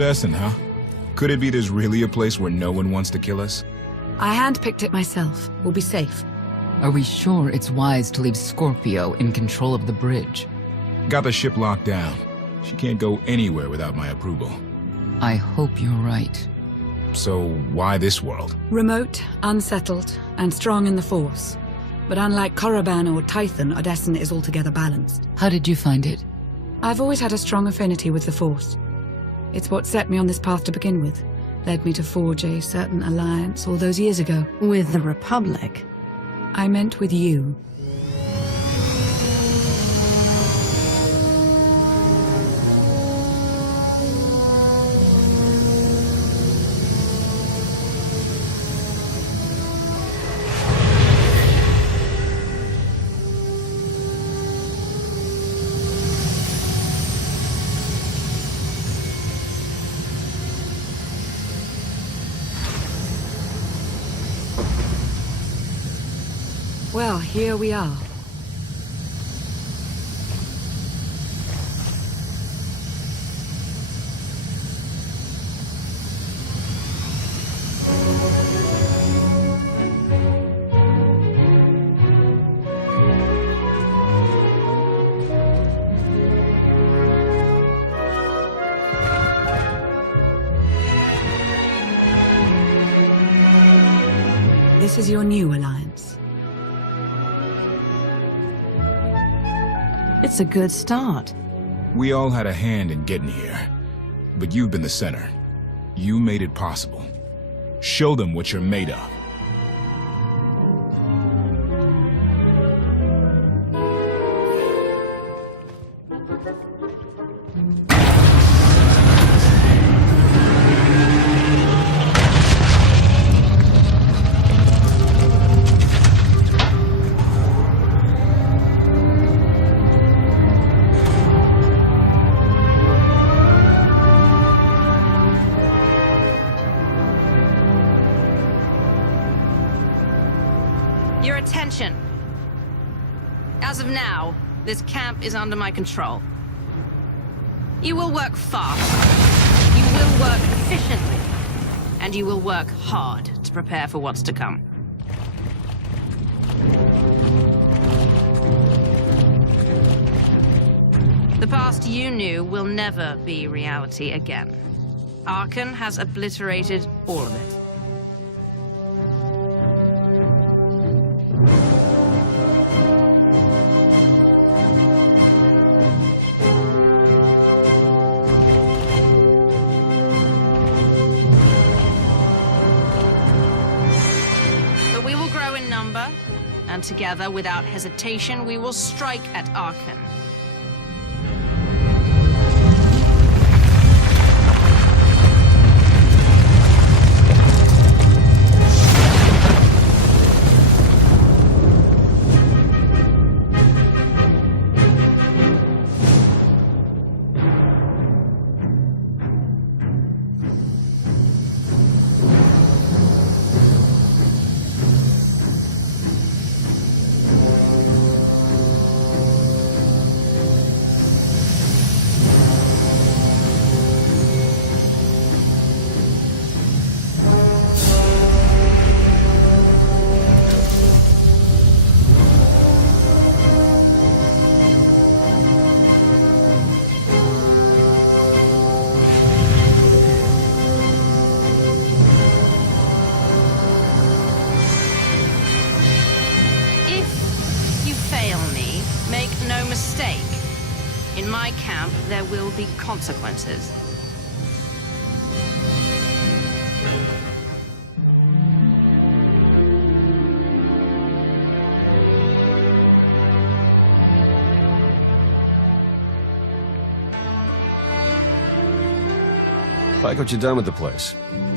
Odessen, huh? Could it be there's really a place where no one wants to kill us? I handpicked it myself. We'll be safe. Are we sure it's wise to leave Scorpio in control of the bridge? Got the ship locked down. She can't go anywhere without my approval. I hope you're right. So why this world? Remote, unsettled, and strong in the Force. But unlike Korriban or Tython, Odessen is altogether balanced. How did you find it? I've always had a strong affinity with the Force. It's what set me on this path to begin with. Led me to forge a certain alliance all those years ago. With the Republic? I meant with you. Well, here we are. This is your new alliance. It's a good start. We all had a hand in getting here, but you've been the center. You made it possible. Show them what you're made of. Your attention. As of now, this camp is under my control. You will work fast. You will work efficiently. And you will work hard to prepare for what's to come. The past you knew will never be reality again. Archon has obliterated all of it. And together, without hesitation, we will strike at Archon. No mistake. In my camp, there will be consequences. Like what you done with the place?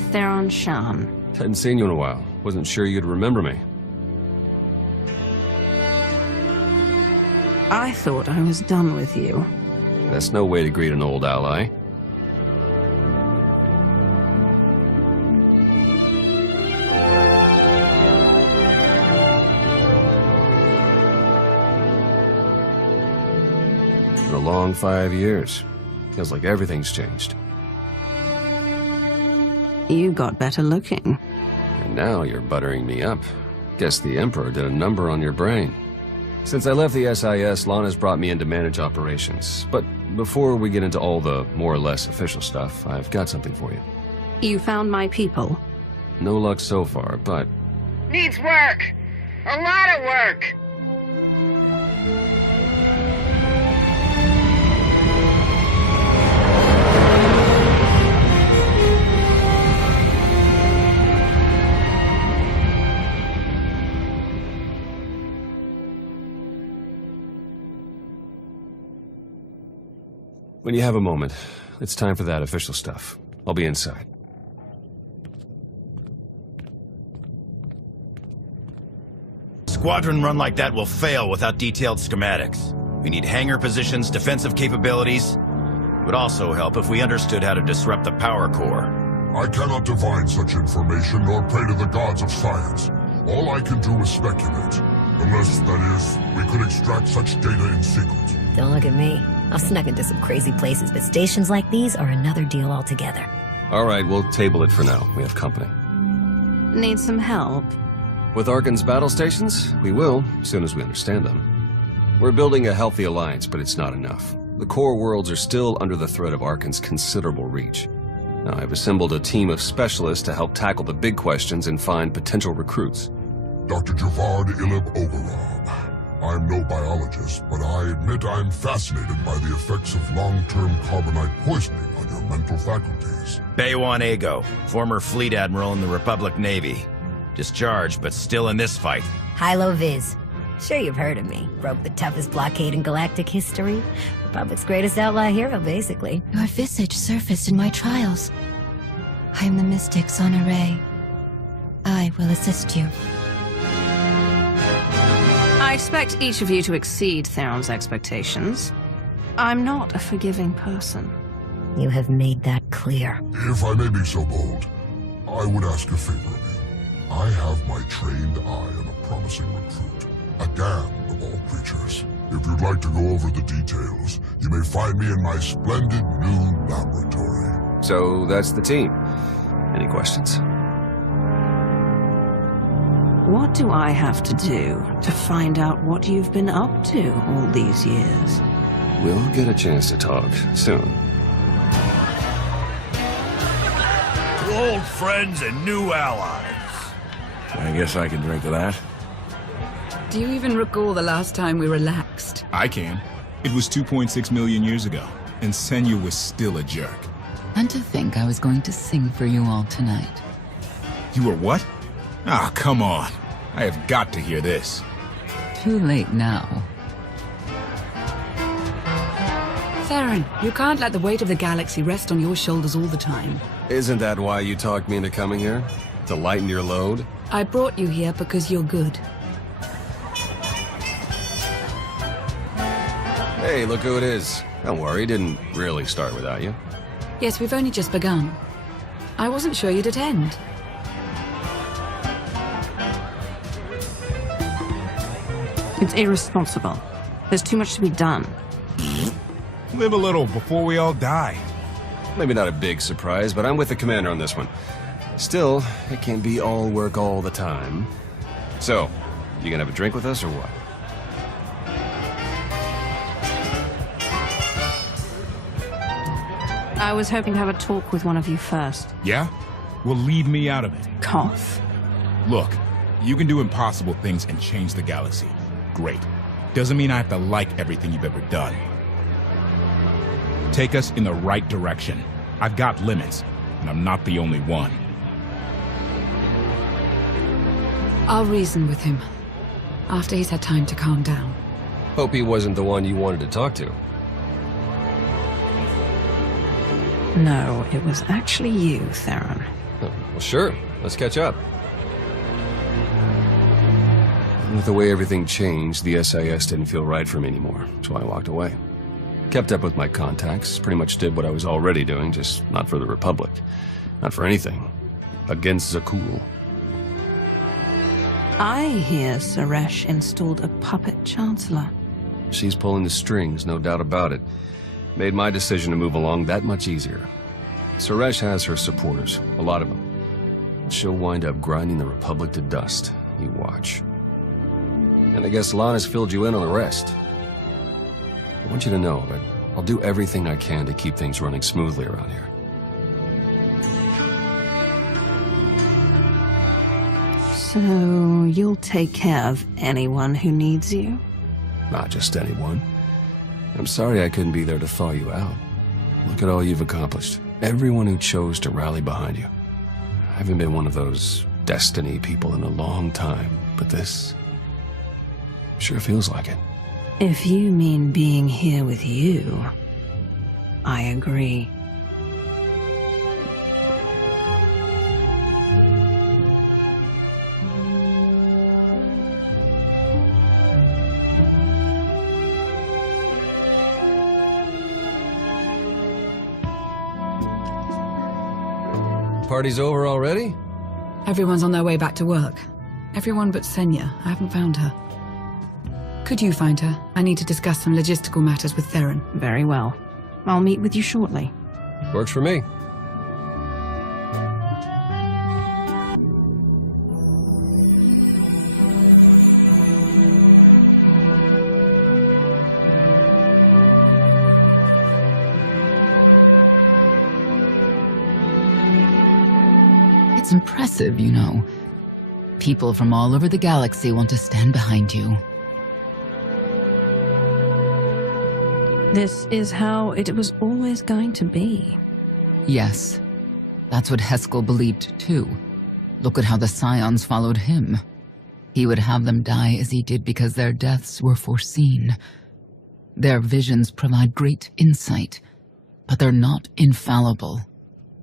Theron Shan. Hadn't seen you in a while. Wasn't sure you'd remember me. I thought I was done with you. That's no way to greet an old ally. It's been a long 5 years. Feels like everything's changed. You got better looking. And now you're buttering me up. Guess the Emperor did a number on your brain. Since I left the SIS, Lana's brought me in to manage operations. But before we get into all the more or less official stuff, I've got something for you. You found my people. No luck so far, but... Needs work! A lot of work! When you have a moment, it's time for that official stuff. I'll be inside. Squadron run like that will fail without detailed schematics. We need hangar positions, defensive capabilities. It would also help if we understood how to disrupt the power core. I cannot divine such information nor pray to the gods of science. All I can do is speculate. Unless, that is, we could extract such data in secret. Don't look at me. I've snuck into some crazy places, but stations like these are another deal altogether. All right, we'll table it for now. We have company. Need some help? With Arkan's battle stations, we will, as soon as we understand them. We're building a healthy alliance, but it's not enough. The core worlds are still under the threat of Arkan's considerable reach. Now, I've assembled a team of specialists to help tackle the big questions and find potential recruits. Dr. Javad Ilib Ogorab. I'm no biologist, but I admit I'm fascinated by the effects of long-term carbonite poisoning on your mental faculties. Baywan Ego, former fleet admiral in the Republic Navy. Discharged, but still in this fight. Hilo Viz. Sure you've heard of me. Broke the toughest blockade in galactic history. Republic's greatest outlaw hero, basically. Your visage surfaced in my trials. I am the Mystic's on array. I will assist you. I expect each of you to exceed Theron's expectations. I'm not a forgiving person. You have made that clear. If I may be so bold, I would ask a favor of you. I have my trained eye on a promising recruit. A damned of all creatures. If you'd like to go over the details, you may find me in my splendid new laboratory. So that's the team. Any questions? What do I have to do to find out what you've been up to all these years? We'll get a chance to talk soon. To old friends and new allies. I guess I can drink to that. Do you even recall the last time we relaxed? I can. It was 2.6 million years ago, and Senya was still a jerk. And to think I was going to sing for you all tonight. You were what? Ah, come on. I have got to hear this. Too late now. Theron, you can't let the weight of the galaxy rest on your shoulders all the time. Isn't that why you talked me into coming here? To lighten your load? I brought you here because you're good. Hey, look who it is. Don't worry, didn't really start without you. Yes, we've only just begun. I wasn't sure you'd attend. It's irresponsible. There's too much to be done. Live a little before we all die. Maybe not a big surprise, but I'm with the commander on this one. Still, it can't be all work all the time. So, you gonna have a drink with us or what? I was hoping to have a talk with one of you first. Yeah? Well, leave me out of it. Cough. Look, you can do impossible things and change the galaxy. Great. Doesn't mean I have to like everything you've ever done. Take us in the right direction. I've got limits, and I'm not the only one. I'll reason with him, after he's had time to calm down. Hope he wasn't the one you wanted to talk to. No, it was actually you, Theron. Oh, well, sure. Let's catch up. With the way everything changed, the SIS didn't feel right for me anymore, so I walked away. Kept up with my contacts, pretty much did what I was already doing, just not for the Republic. Not for anything. Against Zakul. I hear Suresh installed a puppet chancellor. She's pulling the strings, no doubt about it. Made my decision to move along that much easier. Suresh has her supporters, a lot of them. She'll wind up grinding the Republic to dust. You watch. And I guess Lana's filled you in on the rest. I want you to know that I'll do everything I can to keep things running smoothly around here. So, you'll take care of anyone who needs you? Not just anyone. I'm sorry I couldn't be there to thaw you out. Look at all you've accomplished. Everyone who chose to rally behind you. I haven't been one of those destiny people in a long time, but this sure feels like it. If you mean being here with you, I agree. Party's over already? Everyone's on their way back to work. Everyone but Senya. I haven't found her. Could you find her? I need to discuss some logistical matters with Theron. Very well. I'll meet with you shortly. Works for me. It's impressive, you know. People from all over the galaxy want to stand behind you. This is how it was always going to be. Yes. That's what Heskel believed, too. Look at how the Scions followed him. He would have them die as he did because their deaths were foreseen. Their visions provide great insight, but they're not infallible.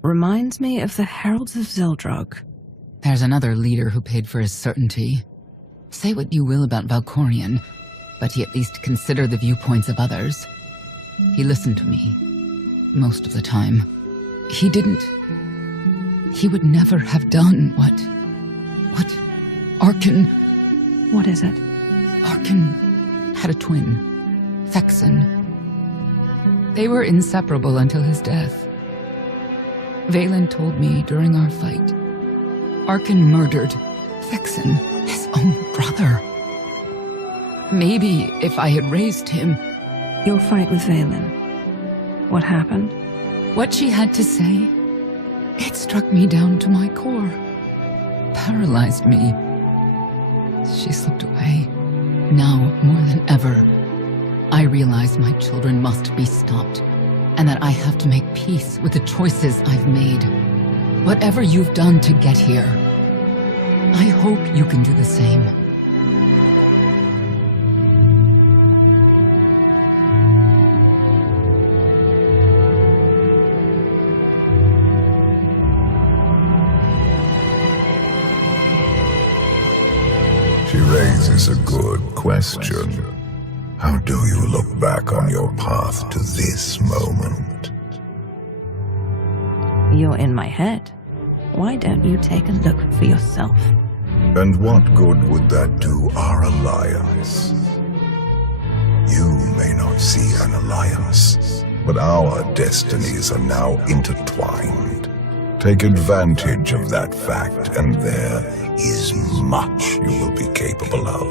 Reminds me of the Heralds of Zeldrug. There's another leader who paid for his certainty. Say what you will about Valkorion, but he at least considered the viewpoints of others. He listened to me. Most of the time. He would never have done what Arkin... What is it? Arkin had a twin, Thexan. They were inseparable until his death. Valen told me during our fight, Arkin murdered Thexan, his own brother. Maybe if I had raised him... Your fight with Valen. What happened? What she had to say, it struck me down to my core. Paralyzed me. She slipped away. Now, more than ever, I realize my children must be stopped, and that I have to make peace with the choices I've made. Whatever you've done to get here, I hope you can do the same. She raises a good question. How do you look back on your path to this moment? You're in my head. Why don't you take a look for yourself? And what good would that do our alliance? You may not see an alliance, but our destinies are now intertwined. Take advantage of that fact, and there is much you will be capable of.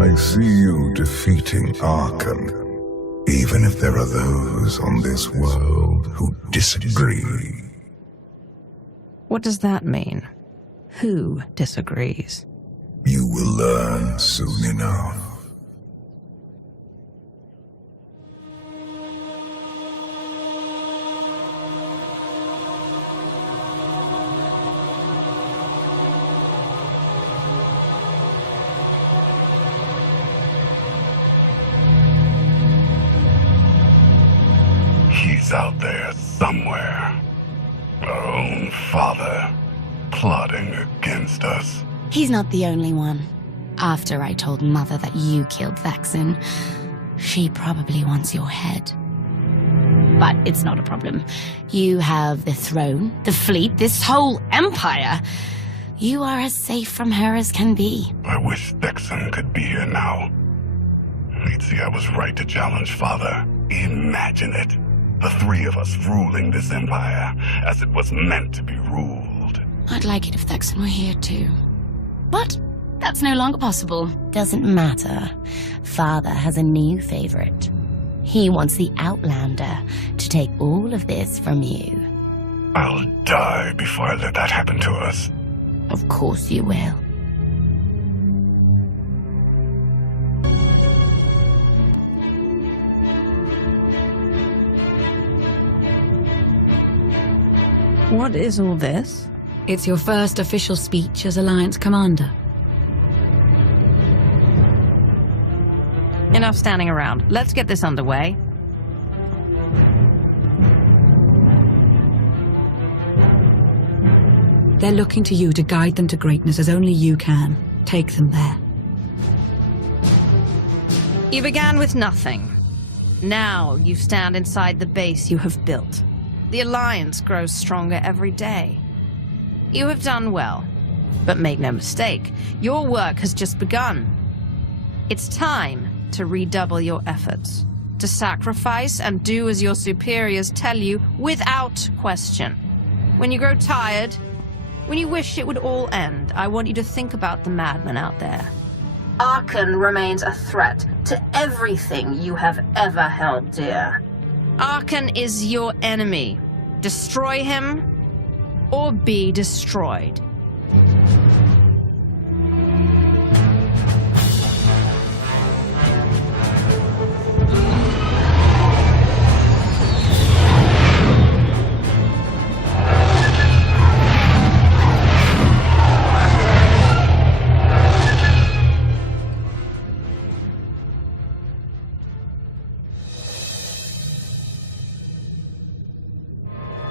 I see you defeating Arkan, even if there are those on this world who disagree. What does that mean? Who disagrees? You will learn soon enough. He's out there somewhere. Our own father, plotting against us. He's not the only one. After I told Mother that you killed Thexan, she probably wants your head. But it's not a problem. You have the throne, the fleet, this whole empire. You are as safe from her as can be. I wish Thexan could be here now. He'd see I was right to challenge Father. Imagine it. The three of us ruling this empire as it was meant to be ruled. I'd like it if Thexan were here too. But that's no longer possible. Doesn't matter. Father has a new favorite. He wants the Outlander to take all of this from you. I'll die before I let that happen to us. Of course you will. What is all this? It's your first official speech as Alliance Commander. Enough standing around. Let's get this underway. They're looking to you to guide them to greatness as only you can. Take them there. You began with nothing. Now you stand inside the base you have built. The Alliance grows stronger every day. You have done well. But make no mistake, your work has just begun. It's time to redouble your efforts. To sacrifice and do as your superiors tell you without question. When you grow tired, when you wish it would all end, I want you to think about the madman out there. Arkan remains a threat to everything you have ever held dear. Arkan is your enemy. Destroy him, or be destroyed.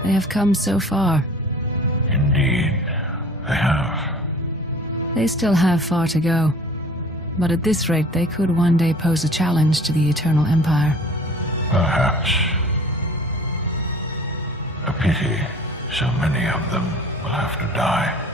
They have come so far. Indeed, they have. They still have far to go. But at this rate, they could one day pose a challenge to the Eternal Empire. Perhaps. A pity so many of them will have to die.